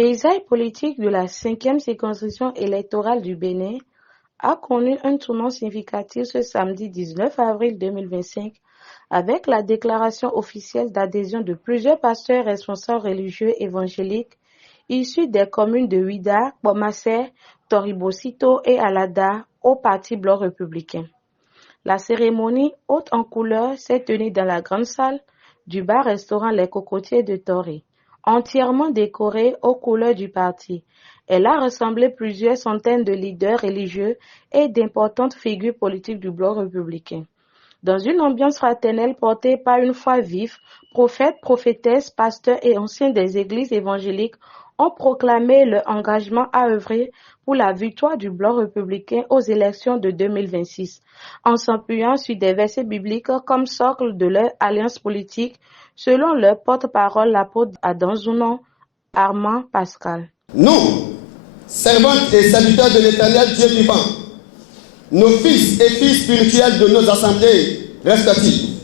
paysage politique de la 5e circonscription électorale du Bénin a connu un tournant significatif ce samedi 19 avril 2025 avec la déclaration officielle d'adhésion de plusieurs pasteurs responsables religieux évangéliques issus des communes de Ouidah, Bomassé, Toribocito et Alada au Parti Bloc républicain. La cérémonie, haute en couleurs, s'est tenue dans la grande salle du bar-restaurant Les Cocotiers de Toré, entièrement décorée aux couleurs du parti. Elle a rassemblé plusieurs centaines de leaders religieux et d'importantes figures politiques du Bloc républicain. Dans une ambiance fraternelle portée par une foi vive, prophètes, prophétesses, pasteurs et anciens des églises évangéliques ont proclamé leur engagement à œuvrer pour la victoire du Bloc républicain aux élections de 2026, en s'appuyant sur des versets bibliques comme socle de leur alliance politique, selon leur porte-parole, l'apôtre Adanzounon Armand Pascal. Nous, servantes et serviteurs de l'Éternel Dieu vivant, nos fils et filles spirituels de nos assemblées respectives,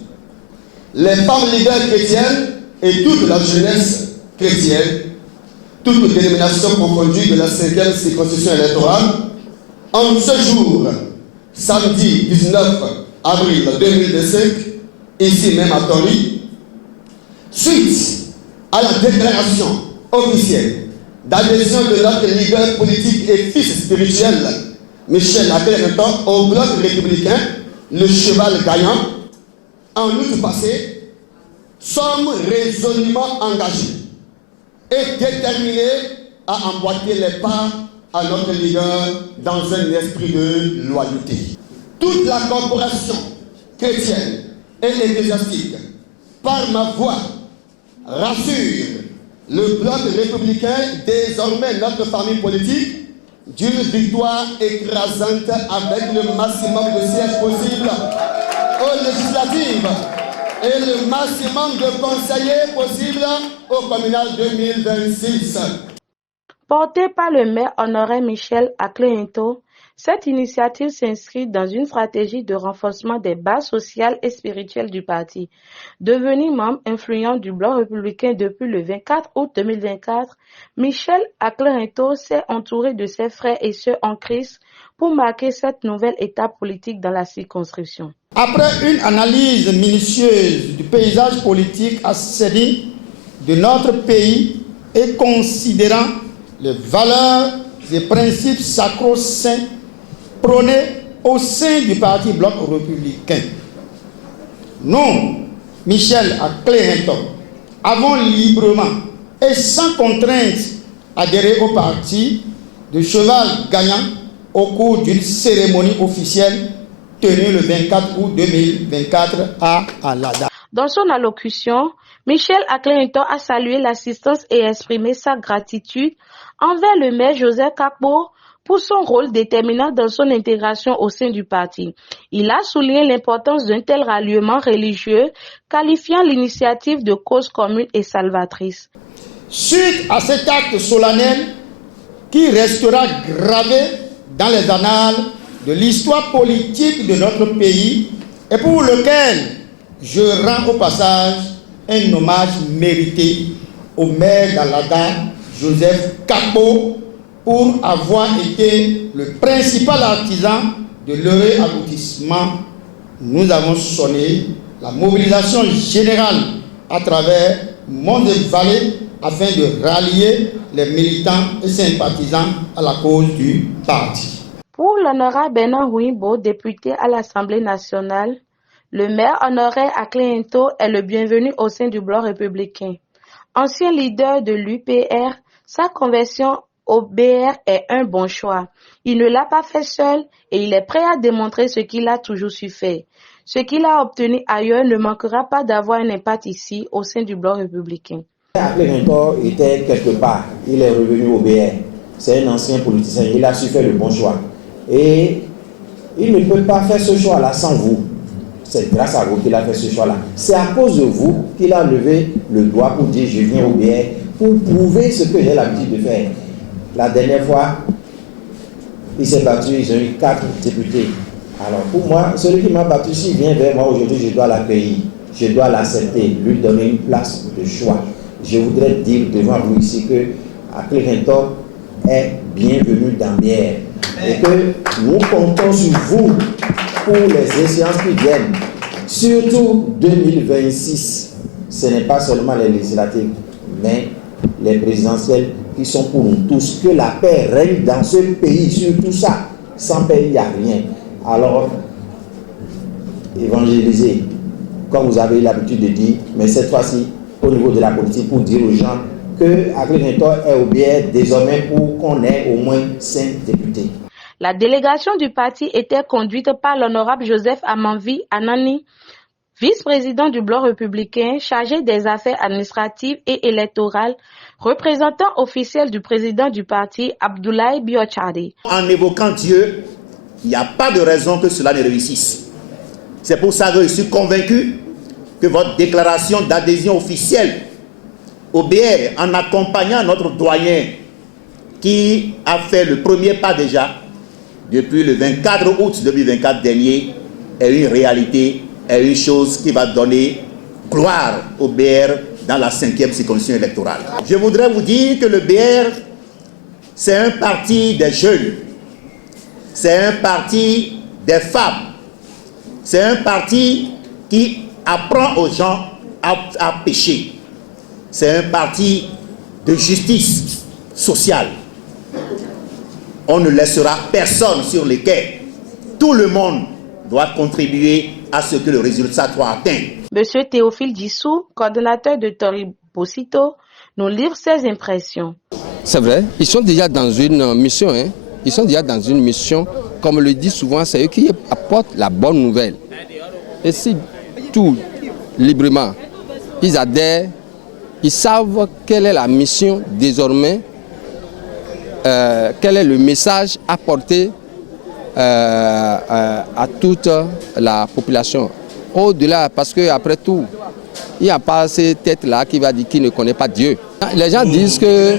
les femmes leaders chrétiennes et toute la jeunesse chrétienne, toutes dénominations confondues de la 5e circonscription électorale, en ce jour, samedi 19 avril 2025, ici même à Tori, suite à la déclaration officielle d'adhésion de notre leader politique et fils spirituel, Michel Aclé-Hentor, au Bloc républicain, le cheval gagnant, en août passé, sommes résolument engagés et déterminés à emboîter les pas à notre leader dans un esprit de loyauté. Toute la corporation chrétienne et ecclésiastique, par ma voix, rassure le Bloc républicain, désormais notre famille politique, d'une victoire écrasante avec le maximum de sièges possibles aux législatives et le maximum de conseillers possibles au communal 2026. Portée par le maire honoraire Michel Aclé-Hentor, cette initiative s'inscrit dans une stratégie de renforcement des bases sociales et spirituelles du parti. Devenu membre influent du Bloc républicain depuis le 24 août 2024, Michel Aclé-Hentor s'est entouré de ses frères et sœurs en Christ pour marquer cette nouvelle étape politique dans la circonscription. Après une analyse minutieuse du paysage politique assaini de notre pays et considérant les valeurs et principes sacro-saints prônés au sein du Parti Bloc républicain, nous, Michel Aclé-Hentor, avons librement et sans contrainte adhéré au parti de cheval gagnant au cours d'une cérémonie officielle tenue le 24 août 2024 à Alada. Dans son allocution, Michel Aclé-Hentor a salué l'assistance et exprimé sa gratitude envers le maire Joseph Kakpo pour son rôle déterminant dans son intégration au sein du parti. Il a souligné l'importance d'un tel ralliement religieux, qualifiant l'initiative de cause commune et salvatrice. Suite à cet acte solennel qui restera gravé dans les annales de l'histoire politique de notre pays et pour lequel je rends au passage un hommage mérité au maire d'Alada, Joseph Kakpo, pour avoir été le principal artisan de l'heureux aboutissement. Nous avons sonné la mobilisation générale à travers Monde et Vallée afin de rallier les militants et sympathisants à la cause du parti. Pour l'honorable Bernard Ouimbo, député à l'Assemblée nationale, le maire honoraire Aclé-Hentor est le bienvenu au sein du Bloc républicain. Ancien leader de l'UPR, sa conversion au BR est un bon choix. Il ne l'a pas fait seul et il est prêt à démontrer ce qu'il a toujours su faire. Ce qu'il a obtenu ailleurs ne manquera pas d'avoir un impact ici au sein du Bloc républicain. Aclé-Hentor était quelque part, il est revenu au BR. C'est un ancien politicien, il a su faire le bon choix. Et il ne peut pas faire ce choix-là sans vous. C'est grâce à vous qu'il a fait ce choix-là. C'est à cause de vous qu'il a levé le doigt pour dire je viens au BR pour prouver ce que j'ai l'habitude de faire. La dernière fois, il s'est battu, ils ont eu 4 députés. Alors pour moi, celui qui m'a battu, s'il vient vers moi aujourd'hui, je dois l'accueillir. Je dois l'accepter, lui donner une place de choix. Je voudrais dire devant vous ici que Clérentor est bienvenu dans Bière. Et que nous comptons sur vous pour les échéances qui viennent. Surtout 2026. Ce n'est pas seulement les législatives, mais les présidentielles qui sont pour nous tous. Que la paix règne dans ce pays, sur tout ça. Sans paix, il n'y a rien. Alors, évangéliser, comme vous avez l'habitude de dire, mais cette fois-ci, au niveau de la politique, pour dire aux gens que Clérentor est au biais désormais pour qu'on ait au moins 5 députés. La délégation du parti était conduite par l'honorable Joseph Amanvi Anani, vice-président du Bloc républicain chargé des affaires administratives et électorales, représentant officiel du président du parti, Abdoulaye Biochari. En évoquant Dieu, il n'y a pas de raison que cela ne réussisse. C'est pour ça que je suis convaincu que votre déclaration d'adhésion officielle au BR, en accompagnant notre doyen qui a fait le premier pas déjà depuis le 24 août 2024 dernier, est une réalité, est une chose qui va donner gloire au BR dans la 5e circonscription électorale. Je voudrais vous dire que le BR, c'est un parti des jeunes, c'est un parti des femmes, c'est un parti qui apprend aux gens à pécher. C'est un parti de justice sociale. On ne laissera personne sur les quais. Tout le monde doit contribuer à ce que le résultat soit atteint. Monsieur Théophile Dissou, coordonnateur de Tori Bosito, nous livre ses impressions. C'est vrai, ils sont déjà dans une mission. Ils sont déjà dans une mission, comme le dit souvent, c'est eux qui apportent la bonne nouvelle. Et si tout librement, ils adhèrent, ils savent quelle est la mission désormais, quel est le message apporté à toute la population. Au-delà, parce qu'après tout, il n'y a pas cette tête-là qui va dire qu'il ne connaît pas Dieu. Les gens disent que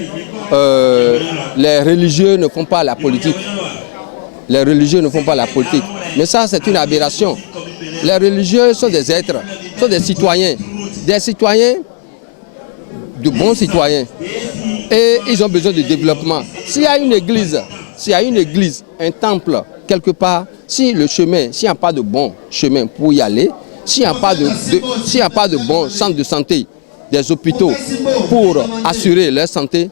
les religieux ne font pas la politique. Les religieux ne font pas la politique. Mais ça, c'est une aberration. Les religieux sont des êtres, sont des citoyens de bons citoyens. Et ils ont besoin de développement. S'il y a une église, un temple, quelque part, s'il n'y a pas de bon chemin pour y aller, s'il n'y a pas de bon centre de santé, des hôpitaux pour assurer leur santé,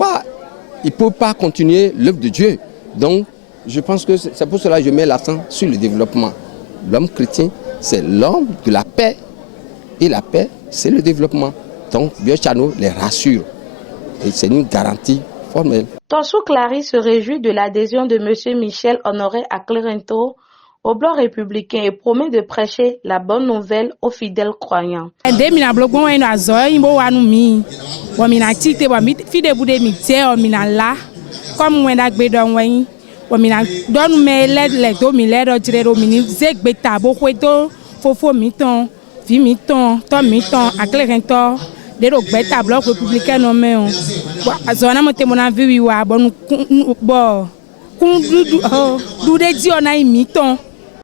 ils ne peuvent pas continuer l'œuvre de Dieu. Donc, je pense que c'est pour cela que je mets l'accent sur le développement. L'homme chrétien, c'est l'homme de la paix. Et la paix, c'est le développement. Donc, Biochano les rassure. Et c'est une garantie formelle. Tonsou Clary se réjouit de l'adhésion de M. Michel Honoré à Clérentor au Bloc républicain et promet de prêcher la bonne nouvelle aux fidèles croyants.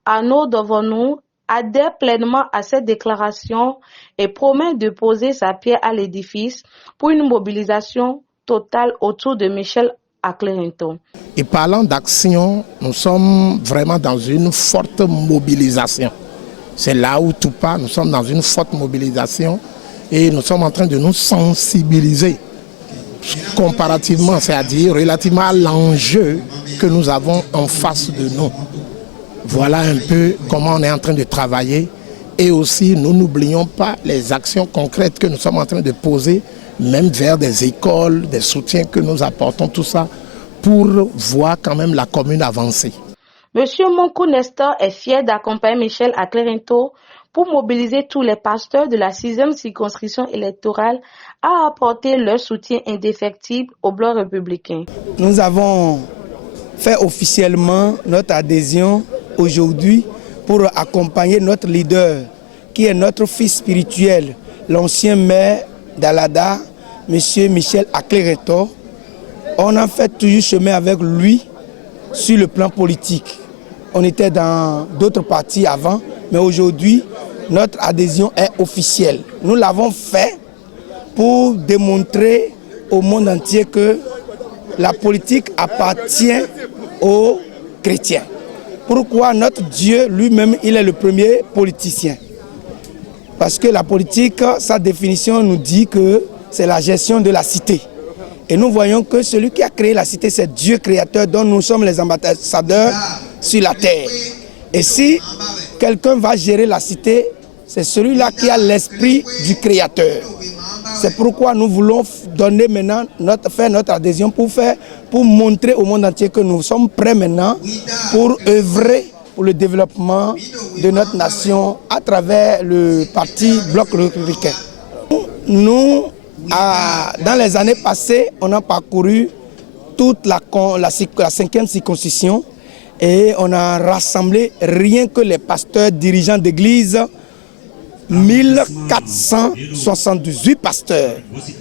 Arnaud Dovonou adhère pleinement à cette déclaration et promet de poser sa pierre à l'édifice pour une mobilisation totale autour de Michel à Clérentor. Et parlant d'action, nous sommes vraiment dans une forte mobilisation. C'est là où tout part, nous sommes dans une forte mobilisation et nous sommes en train de nous sensibiliser comparativement, c'est-à-dire relativement à l'enjeu que nous avons en face de nous. Voilà un peu comment on est en train de travailler et aussi nous n'oublions pas les actions concrètes que nous sommes en train de poser, même vers des écoles, des soutiens que nous apportons, tout ça, pour voir quand même la commune avancer. Monsieur Monkou Nestor est fier d'accompagner Michel à Clérentor pour mobiliser tous les pasteurs de la 6e circonscription électorale à apporter leur soutien indéfectible au Bloc républicain. Nous avons fait officiellement notre adhésion aujourd'hui pour accompagner notre leader, qui est notre fils spirituel, l'ancien maire d'Alada, M. Michel à Clérentor. On a fait toujours chemin avec lui sur le plan politique. On était dans d'autres partis avant, mais aujourd'hui, notre adhésion est officielle. Nous l'avons fait pour démontrer au monde entier que la politique appartient aux chrétiens. Pourquoi notre Dieu lui-même, il est le premier politicien? Parce que la politique, sa définition nous dit que c'est la gestion de la cité. Et nous voyons que celui qui a créé la cité, c'est Dieu créateur dont nous sommes les ambassadeurs sur la terre. Et si quelqu'un va gérer la cité, c'est celui-là qui a l'esprit du créateur. C'est pourquoi nous voulons donner maintenant, faire notre adhésion pour montrer au monde entier que nous sommes prêts maintenant pour œuvrer pour le développement de notre nation à travers le parti Bloc républicain. Nous, dans les années passées, on a parcouru toute la 5e circonscription et on a rassemblé rien que les pasteurs dirigeants d'église, 1478 pasteurs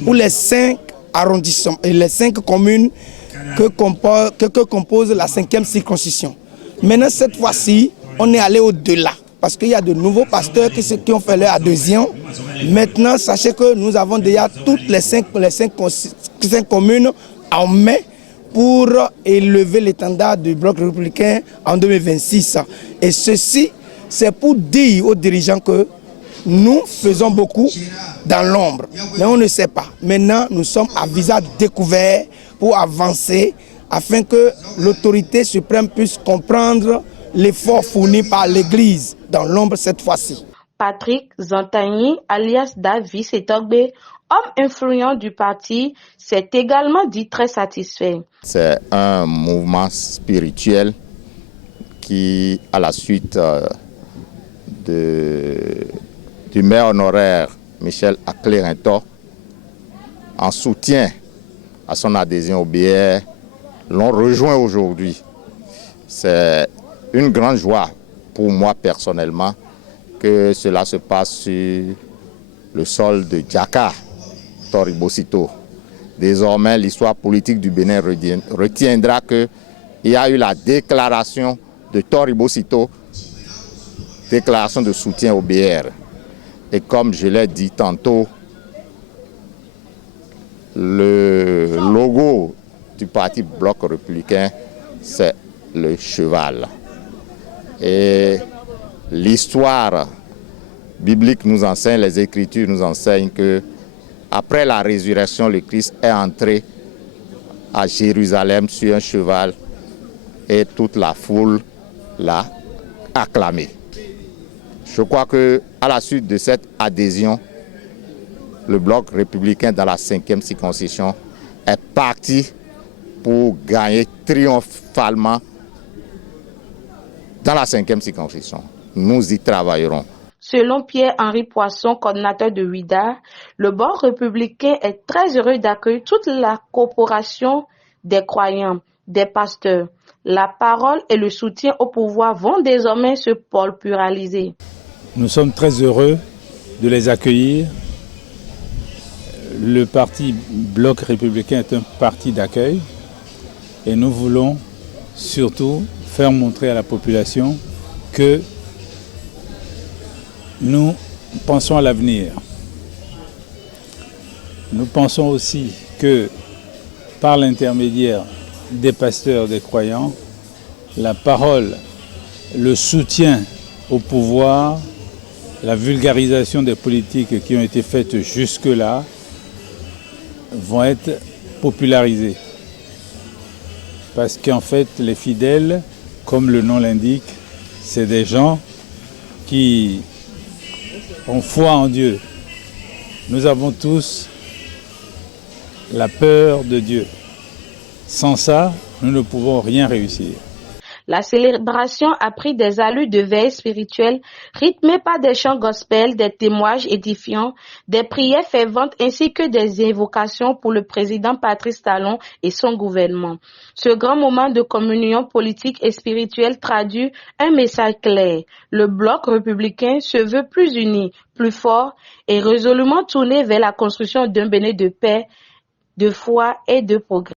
pour les 5 arrondissements et les 5 communes que compose la 5e circonscription. Maintenant, cette fois-ci, on est allé au-delà parce qu'il y a de nouveaux pasteurs qui ont fait leur adhésion. Maintenant, sachez que nous avons déjà toutes les 5 communes en main pour élever l'étendard du Bloc républicain en 2026. Et ceci, c'est pour dire aux dirigeants que nous faisons beaucoup dans l'ombre, mais on ne sait pas. Maintenant, nous sommes à visage découvert pour avancer afin que l'autorité suprême puisse comprendre l'effort fourni par l'Église dans l'ombre cette fois-ci. Patrick Zantagny, alias Davis Etogbe, homme influent du parti, s'est également dit très satisfait. C'est un mouvement spirituel qui, à la suite du maire honoraire Michel Aclé-Rinto, en soutien à son adhésion au BR, l'ont rejoint aujourd'hui. C'est une grande joie pour moi personnellement que cela se passe sur le sol de Djaka, Toribosito. Désormais, l'histoire politique du Bénin retiendra qu'il y a eu la déclaration de Toribosito, déclaration de soutien au BR. Et comme je l'ai dit tantôt, le logo du parti Bloc républicain, c'est le cheval. Et l'histoire biblique nous enseigne, les Écritures nous enseignent que après la résurrection, le Christ est entré à Jérusalem sur un cheval et toute la foule l'a acclamé. Je crois qu'à la suite de cette adhésion, le Bloc républicain dans la 5e circonscription est parti pour gagner triomphalement dans la 5e circonscription. Nous y travaillerons. Selon Pierre-Henri Poisson, coordinateur de WIDA, le Bloc républicain est très heureux d'accueillir toute la coopération des croyants, des pasteurs. La parole et le soutien au pouvoir vont désormais se pluraliser. Nous sommes très heureux de les accueillir. Le parti Bloc républicain est un parti d'accueil et nous voulons surtout faire montrer à la population que nous pensons à l'avenir. Nous pensons aussi que par l'intermédiaire des pasteurs, des croyants, la parole, le soutien au pouvoir, la vulgarisation des politiques qui ont été faites jusque-là vont être popularisées. Parce qu'en fait, les fidèles, comme le nom l'indique, c'est des gens qui ont foi en Dieu. Nous avons tous la peur de Dieu. Sans ça, nous ne pouvons rien réussir. La célébration a pris des allures de veille spirituelle, rythmée par des chants gospel, des témoignages édifiants, des prières ferventes ainsi que des invocations pour le président Patrice Talon et son gouvernement. Ce grand moment de communion politique et spirituelle traduit un message clair. Le Bloc républicain se veut plus uni, plus fort et résolument tourné vers la construction d'un Bénin de paix, de foi et de progrès.